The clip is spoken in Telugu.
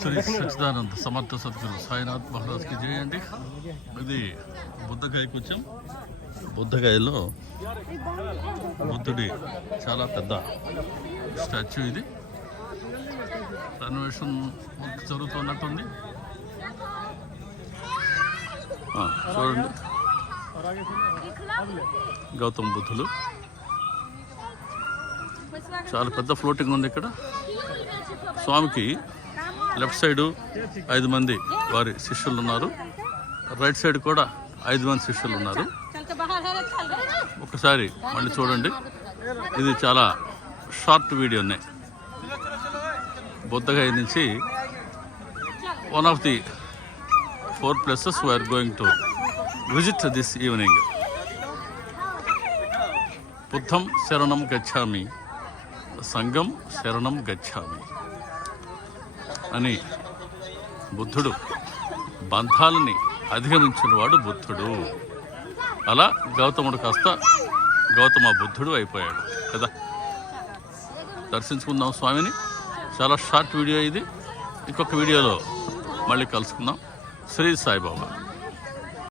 శ్రీ సచ్చిదానంద్ సమర్థ సద్గురు సాయినాథ్ మహారాజ్కి చేయండి ఇది బుద్ధకాయకు వచ్చాం. బుద్ధకాయలో బుద్ధుడి చాలా పెద్ద స్టాచ్యూ ఇది. రెనోవేషన్ జరుగుతున్నట్టుంది. ఆ, చూడండి. గౌతమ్ బుద్ధులు. చాలా పెద్ద ఫ్లోటింగ్ ఉంది ఇక్కడ. స్వామికి లెఫ్ట్ సైడు ఐదు మంది వారి శిష్యులు ఉన్నారు రైట్ సైడ్ కూడా ఐదు మంది శిష్యులు ఉన్నారు ఒకసారి మళ్ళీ చూడండి. ఇది చాలా షార్ట్ వీడియోనే. బుద్ధగాయ నుంచి one of the four places we're going to visit this evening బుద్ధం శరణం గచ్చామి సంఘం శరణం గచ్చామి. అని బుద్ధుడు బంధాలని అధిగమించినవాడు బుద్ధుడు. అలా గౌతముడు కాస్త గౌతమ బుద్ధుడు అయిపోయాడు కదా. దర్శించుకుందాం స్వామిని. చాలా షార్ట్ వీడియో ఇది. ఇంకొక వీడియోలో మళ్ళీ కలుసుకుందాం. శ్రీ సాయిబాబా.